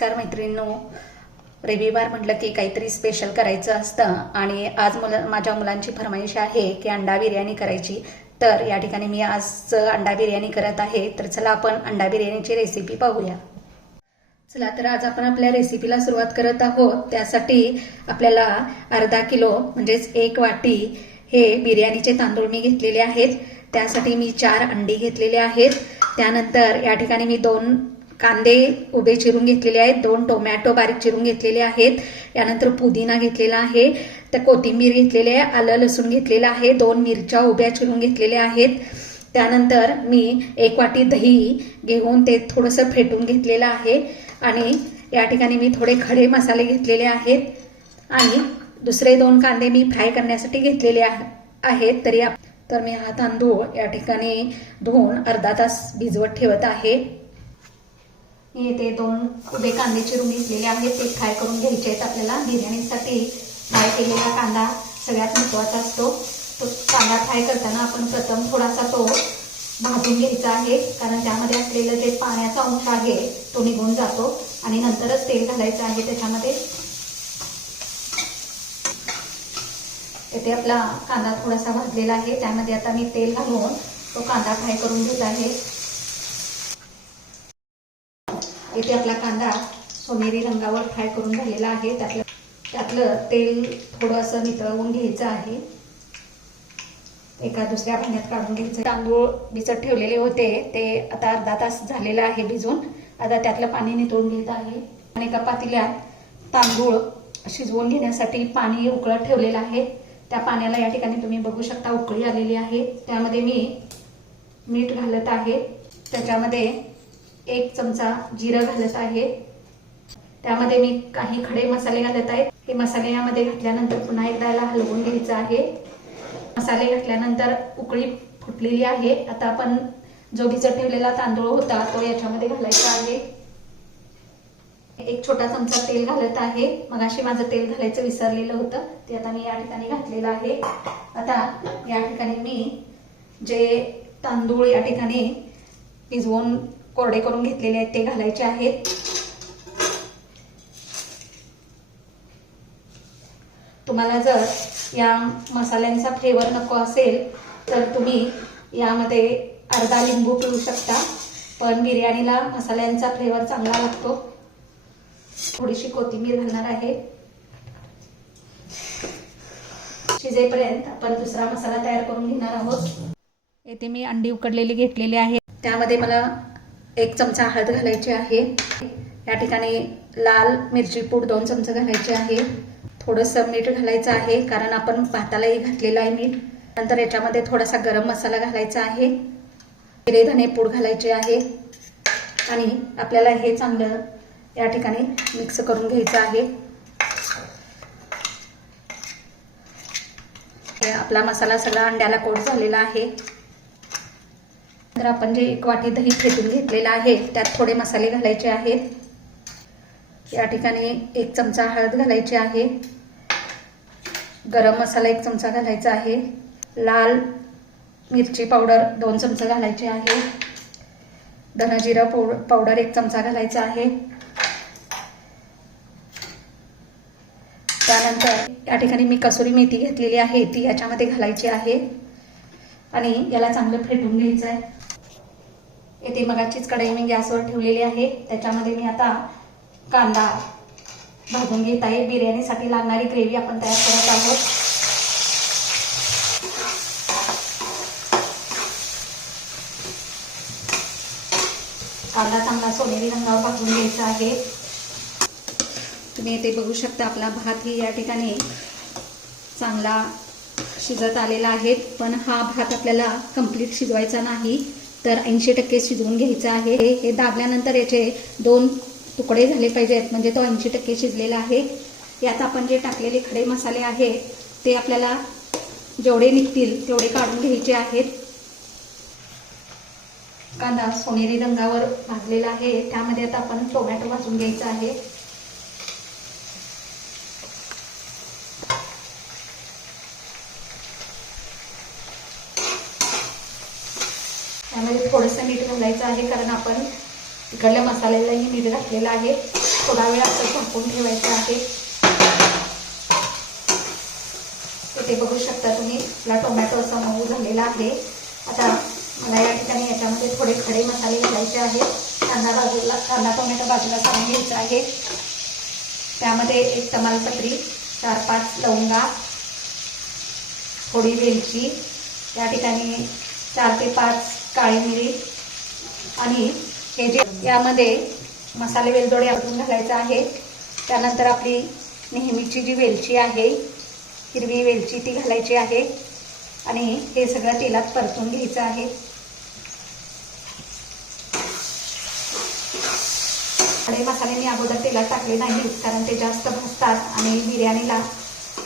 नमस्कार मैत्रिणींनो, रविवार म्हटलं की काहीतरी स्पेशल करायचं असतं आणि आज माझ्या मुलांची फरमाईश आहे की अंडा बिर्याणी करायची। तर या ठिकाणी मी आज अंडा बिर्याणी करत आहे। तर चला आपण अंडा बिर्याणीची रेसिपी पाहूया। चला तर आज आपण आपल्या रेसिपीला सुरुवात करत आहोत। त्यासाठी आपल्याला अर्धा किलो म्हणजेच 1 वाटी हे बिर्याणीचे तांदूळ मी घेतलेले आहेत। त्यासाठी मी 4 अंडी घेतलेले आहेत। त्यानंतर या ठिकाणी मी 2 कांदे उभे चिरून घेतलेले आहेत, 2 टोमॅटो बारीक चिरून घेतलेले आहेत, यानंतर पुदिना घेतलेला आहे, तर कोथिंबीर घेतलेली आहे, आलं लसूण घेतलेलं आहे, 2 मिरच्या उभ्या चिरून घेतलेल्या आहेत। त्यानंतर मी 1 वाटी दही घेऊन ते थोडंसं फेटून घेतलेलं आहे आणि या ठिकाणी मी थोडे खडे मसाले घेतलेले आहेत आणि दुसरे 2 कांदे मी फ्राय करण्यासाठी घेतलेले आहेत। तर मी हा तांदूळ या ठिकाणी धुवून अर्धा तास भिजवत ठेवत आहे। मी येथे 2 उभे कांदे चिरून घेतलेले आहेत, ते फ्राय करून घ्यायचे आहेत। आपल्याला बिर्याणीसाठी फ्राय केलेला कांदा सगळ्यात महत्त्वाचा असतो। तो कांदा फ्राय करताना आपण प्रथम थोडासा तो भाजून घ्यायचा आहे, कारण त्यामध्ये असलेलं जे पाण्याचा अंश आहे तो निघून जातो आणि नंतरच तेल घालायचं आहे त्याच्यामध्ये। येथे आपला कांदा थोडासा भाजलेला आहे, त्यामध्ये आता मी तेल घालून तो कांदा फ्राय करून घेत आहे। इथे आपला कांदा सोनेरी रंगावर फ्राय करून झालेला आहे। त्यातलं तेल थोडंसं नितळवून घ्यायचं आहे, एका दुसऱ्या भांड्यात काढून घ्यायचं। तांदूळ भिजत ठेवलेले होते ते आता अर्धा तास झालेला आहे भिजून। आता त्यातलं पाणी नितळून घेत आहे आणि एका पातेल्यात तांदूळ शिजवून घेण्यासाठी पाणी उकळत ठेवलेलं आहे। त्या पाण्याला या ठिकाणी तुम्ही बघू शकता उकळी आलेली आहे। त्यामध्ये मी मीठ घालत आहे, त्याच्यामध्ये 1 चमचा जिरं घालत आहे, त्यामध्ये मी काही खडे मसाले घालत आहे। हे मसाले यामध्ये घातल्यानंतर पुन्हा एकदा याला हलवून घ्यायचं आहे। मसाले घातल्यानंतर उकळी फुटलेली आहे। आता आपण जो भिजत ठेवलेला तांदूळ होता तो याच्यामध्ये घालायचा आहे। 1 छोटा चमचा तेल घालत आहे, मगाशी माझं तेल घालायचं विसरलेलं होतं, ते आता मी या ठिकाणी घातलेलं आहे। आता या ठिकाणी मी जे तांदूळ या ठिकाणी भिजवून कोरडे करून घेतलेले आहेत ते घालायचे आहेत। तुम्हाला जर या मसाल्यांचा फ्लेवर नको असेल तर तुम्ही यामध्ये अर्धा लिंबू पिळू शकता, पण बिर्याणीला मसाल्यांचा फ्लेवर चांगला लागतो। थोडीशी कोथिंबीर घालणार आहे। शिजेपर्यंत आपण दुसरा मसाला तयार करून घेणार आहोत। येथे मी अंडी उकडलेली घेतलेली आहे, त्यामध्ये मला 1 चमचा हळद घालायची आहे। या ठिकाणी लाल मिरची पूड 2 चमचे घालायचे आहे। थोडंसं मीठ घालायचं आहे, कारण आपण भातालाही घातलेलं आहे मीठ। नंतर याच्यामध्ये थोडासा गरम मसाला घालायचा आहे, जिरे धने पूड घालायचे आहे आणि आपल्याला हे चांगलं या ठिकाणी मिक्स करून घ्यायचं आहे। आपला मसाला सगळा अंड्याला कोट झालेला आहे। तर आपण जे 1 वाटी दही फेटून घेतलेलं आहे त्यात थोडे मसाले घालायचे आहेत। या ठिकाणी 1 चमचा हळद घालायची आहे, गरम मसाला 1 चमचा घालायचा आहे, लाल मिरची पावडर 2 चमचे घालायचे आहे, धनजिरा पावडर 1 चमचा घालायचा आहे। त्यानंतर या ठिकाणी मी कसुरी मेथी घेतलेली आहे ती याच्यामध्ये घालायची आहे आणि याला चांगलं फेटून घ्यायचं आहे। येथे मगाचीच कढई मी गॅसवर ठेवलेली आहे, त्याच्यामध्ये मी आता कांदा भाजून घेत आहे। बिर्याणीसाठी लागणारी ग्रेव्ही आपण तयार करत आहोत। कांदा चांगला सोनेरी रंगावर भाजून घ्यायचा आहे। तुम्ही येथे बघू शकता आपला भात ही या ठिकाणी चांगला शिजत आलेला आहे, पण हा भात आपल्याला कंप्लीट शिजवायचा नाही, तर 80% शिजवून घ्यायचा आहे। हे दाबल्यानंतर याचे 2 तुकडे झाले पाहिजेत, म्हणजे तो 80% शिजलेला आहे। यात आपण जे टाकलेले खडे मसाले आहेत ते आपल्याला जेवढे निघतील तेवढे काढून घ्यायचे आहेत। कांदा सोनेरी रंगावर भाजलेला आहे, त्यामध्ये आता आपण टोमॅटो भाजून घ्यायचा आहे। त्यामध्ये थोडंसं मीठ घालायचं आहे, कारण आपण इकडल्या मसाल्यालाही मीठ घातलेलं आहे। थोडा वेळ असं झाकून ठेवायचं आहे. इथे बघू शकता तुम्ही, आपला टोमॅटो असा मऊ झालेला आहे. आता मला या ठिकाणी याच्यामध्ये थोडे खडे मसाले घालायचे आहेत. कांदा टोमॅटो बाजूला सारून घ्यायचा आहे. त्यामध्ये एक तमालपत्री, 4-5 लवंगा, थोडी वेलची, या ठिकाणी 4 ते 5 काळी मिरी आणि हे जे यामध्ये मसाले वेलदोडे आपण घालायचा आहे. त्यानंतर आपली नेहमीची जी वेलची आहे, हिरवी वेलची, ती घालायची आहे आणि हे सगळं तेलात परतून घ्यायचं आहे. खडे मसाले मी अगोदर तेलात टाकले नाहीत, कारण ते जास्त भाजतात आणि बिर्याणीला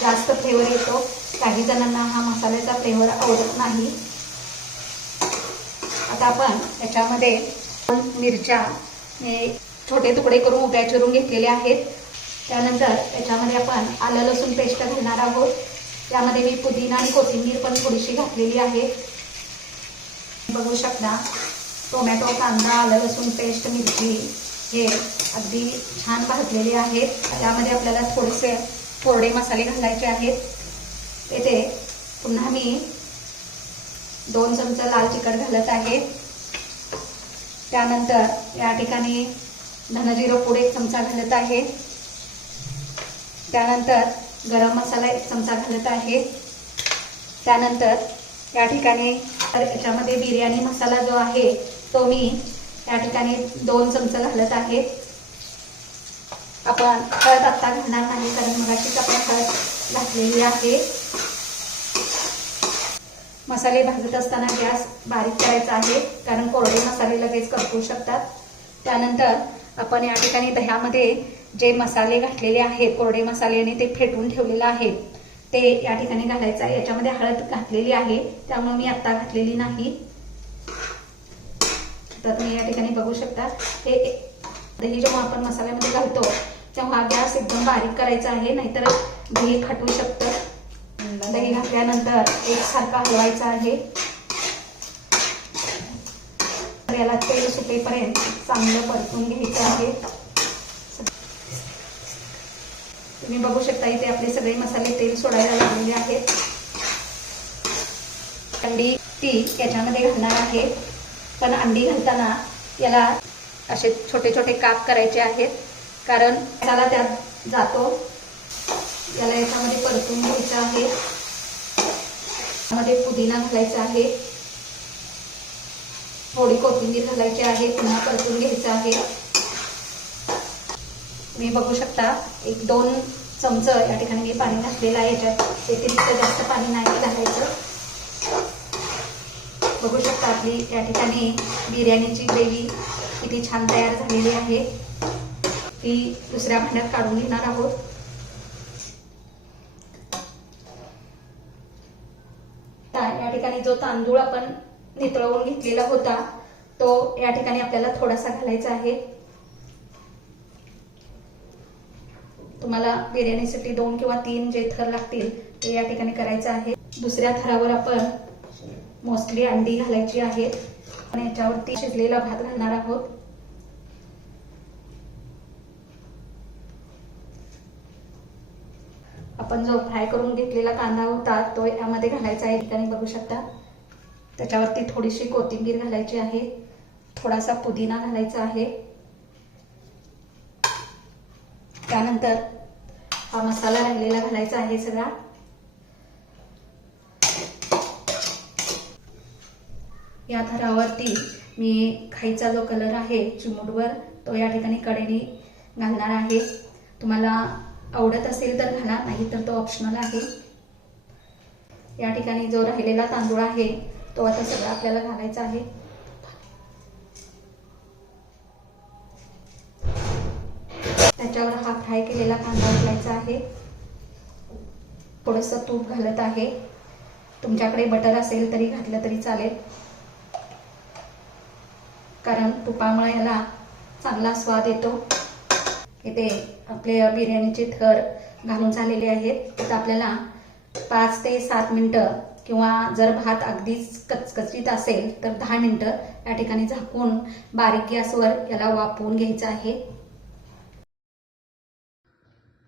जास्त फ्लेवर येतो. काही जणांना हा मसाल्याचा फ्लेवर आवडत नाही. आता आपण याच्यामध्ये मिरच्या छोटे तुकडे करून उभ्या चिरून घेतलेले आहेत. त्यानंतर याच्यामध्ये आपण आलं लसूण पेस्ट घालणार आहोत. त्यामध्ये मी पुदिना आणि कोथिंबीर पण थोडीशी घातलेली आहे. बघू शकता, टोमॅटो, कांदा, आलं लसूण पेस्ट, मिरची हे अगदी छान भाजलेले आहेत. त्यामध्ये आपल्याला थोडेसे कोरडे मसाले घालायचे आहेत. येथे पुन्हा मी 2 चमचे लाल तिखट घालत आहे. त्यानंतर या ठिकाणी धनजिरं पूड 1 चमचा घालत आहे. त्यानंतर गरम मसाला 1 चमचा घालत आहे. त्यानंतर या ठिकाणी याच्यामध्ये बिर्याणी मसाला जो आहे तो मी या ठिकाणी 2 चमचे घालत आहे. आपण हळद आत्ता घालणार नाही, कारण मगाशीच आपण हळद घातलेली आहे. मसाले भाजत असताना गॅस बारीक करायचा आहे, कारण कोरडे मसाले लगेच करपू शकतात. त्यानंतर आपण या ठिकाणी दह्यामध्ये जे मसाले घातलेले आहेत, कोरडे मसाले, आणि ते फेटून ठेवलेले आहेत, ते या ठिकाणी घालायचं आहे. याच्यामध्ये हळद घातलेली आहे, त्यामुळे मी आत्ता घातलेली नाही. तर तुम्ही या ठिकाणी बघू शकता, हे दही जेव्हा आपण मसाल्यामध्ये घालतो तेव्हा गॅस एकदम बारीक करायचा आहे, नाहीतर दही फाटू शकतं. दही घातल्यानंतर एकसारखा हलवायचा आहे. याला तेल सुटेपर्यंत चांगलं परतून घ्यायचं आहे. तुम्ही बघू शकता, इथे आपले सगळे मसाले तेल सोडायला लागलेले आहेत. अंडी ती याच्यामध्ये घालणार आहे, पण अंडी घालताना याला असे छोटे छोटे काप करायचे आहेत, कारण त्याला त्यात जातो. याला याच्यामध्ये परतून घ्यायचं आहे. यामध्ये पुदिना घालायचा आहे, थोडी कोथिंबीर घालायची आहे, पुन्हा परतून घ्यायचं आहे. तुम्ही बघू शकता, 1-2 चमचे या ठिकाणी मी पाणी घातलेलं आहे. याच्यात व्यतिरिक्त जास्त पाणी नाही घालायचं. बघू शकता, आपली या ठिकाणी बिर्याणीची ग्रेव्ही किती छान तयार झालेली आहे. ती दुसऱ्या भांड्यात काढून घेणार आहोत. या ठिकाणी जो तांदूळ आपण नितळवून घेतलेला होता तो या ठिकाणी आपल्याला थोडासा घालायचा आहे. तुम्हाला बिर्याणीसाठी 2 किंवा 3 जे थर लागतील ते या ठिकाणी करायचं आहे. दुसऱ्या थरावर आपण मोस्टली अंडी घालायची आहेत आणि याच्यावरती शिजलेला भात घालणार आहोत. आपण जो फ्राय करून घेतलेला कांदा होता तो यामध्ये घालायचा आहे. ठिकाणी बघू शकता, त्याच्यावरती थोडीशी कोथिंबीर घालायची आहे, थोडासा पुदिना घालायचा आहे. त्यानंतर हा मसाला राहिलेला घालायचा आहे सगळा. या थरावरती मी खाईचा जो कलर आहे चिमूटभर तो या ठिकाणी कडेने घालणार आहे. तुम्हाला आवडत असेल तर घाला, नाही तर तो ऑप्शनल आहे. या ठिकाणी जो राहिलेला तांदूळ आहे तो आता सगळा आपल्याला घालायचा आहे. त्याच्यावर हा फ्राय केलेला कांदा घालायचा आहे. थोडंसं तूप घालत आहे. तुमच्याकडे बटर असेल तरी घातलं तरी चालेल, कारण तुपामुळे याला चांगला स्वाद येतो. इथे आपले बिर्याणीचे थर घालून झालेले आहेत. आता आपल्याला 5 ते 7 मिनिटं, किंवा जर भात अगदीच कचकचीत असेल तर 10 मिनिटं या ठिकाणी झाकून बारीक गॅसवर याला वाफवून घ्यायचं आहे.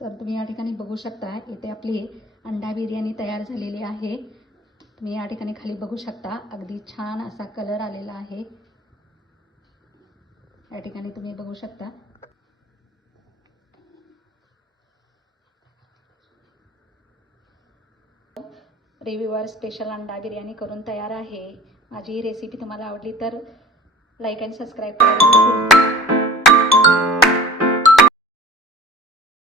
तर तुम्ही या ठिकाणी बघू शकता, इथे आपली अंडा बिर्याणी तयार झालेली आहे. तुम्ही या ठिकाणी खाली बघू शकता, अगदी छान असा कलर आलेला आहे. या ठिकाणी तुम्ही बघू शकता. रविवार स्पेशल अंडा बिर्याणी करून तयार आहे. माझी ही रेसिपी तुम्हाला आवडली तर लाईक अँड सबस्क्राईब करा.